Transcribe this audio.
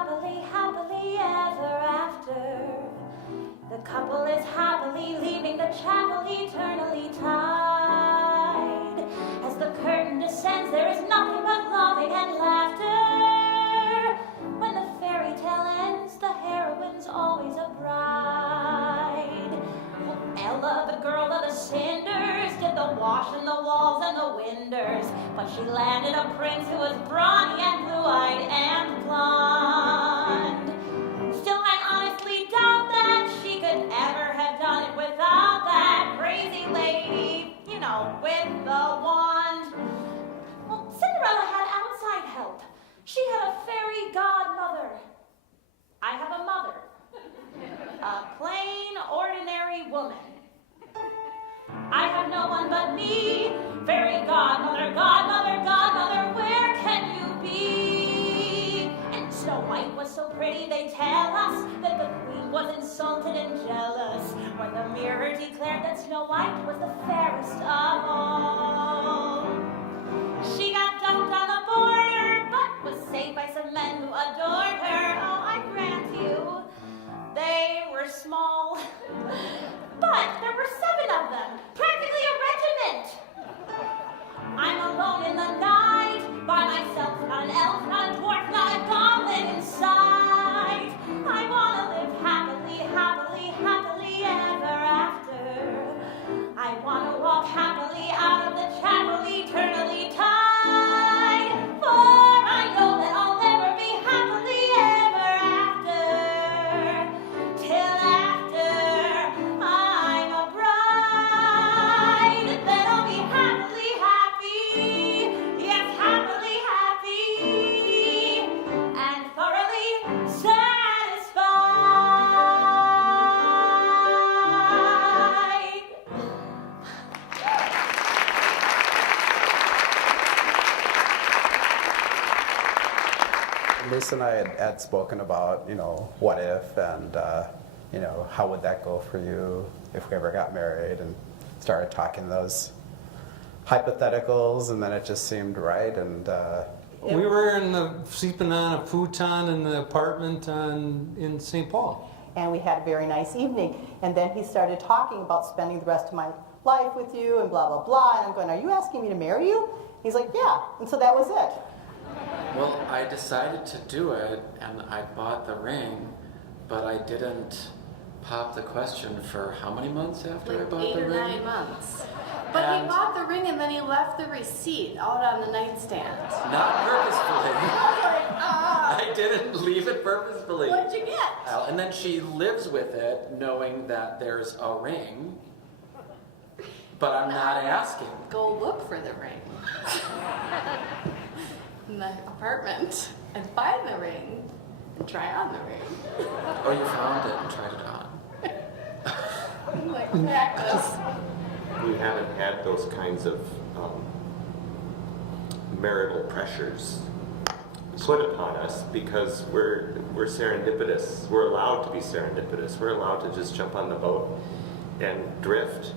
happily, happily ever after. The couple is happily leaving the chapel eternally tied. As the curtain descends, there is nothing but loving and laughter. When the fairy tale ends, the heroine's always a bride. Ella, the girl of the cinders, did the wash in the walls and the winders, but she landed a prince who was brawny and blue-eyed and blonde. Still, I honestly doubt that she could ever have done it without that crazy lady, with the wand. Well, Cinderella had outside help. She had a fairy godmother. I have a mother. A plain, ordinary woman. I have no one but me. Fairy godmother, godmother, godmother, where can you be? And Snow White was so pretty, they tell us that the queen was insulted and jealous when the mirror declared that Snow White was the fairest of all. She got dumped on the border, but was saved by some men who adored her. Oh, I grant you, they were small. But there were 7 of them, practically a regiment. I'm alone in the night, by myself, not an elf, not a dwarf, not a goblin inside. I want to live happily, happily, happily ever after. I want to walk happily out of the chapel eternally tied. For I know that I'll never be happily ever after. Till after I'm a bride, then I'll be happily happy. Yes, happily happy. And thoroughly satisfied. Lisa and I had spoken about, what if and, how would that go for you if we ever got married, and started talking those hypotheticals, and then it just seemed right. And We were sleeping on a futon in the apartment in St. Paul. And we had a very nice evening. And then he started talking about spending the rest of my life with you and blah, blah, blah. And I'm going, are you asking me to marry you? He's like, yeah. And so that was it. Well, I decided to do it, and I bought the ring, but I didn't pop the question for how many months after I bought the ring? 8 or 9 months. But he bought the ring and then he left the receipt out on the nightstand. Not purposefully. Ah, I didn't leave it purposefully. what'd you get? And then she lives with it, knowing that there's a ring, but I'm not asking. Go look for the ring in the apartment and find the ring and try on the ring. Oh, you found it and tried it on. Like practice. We haven't had those kinds of marital pressures put upon us because we're serendipitous. We're allowed to be serendipitous. We're allowed to just jump on the boat and drift.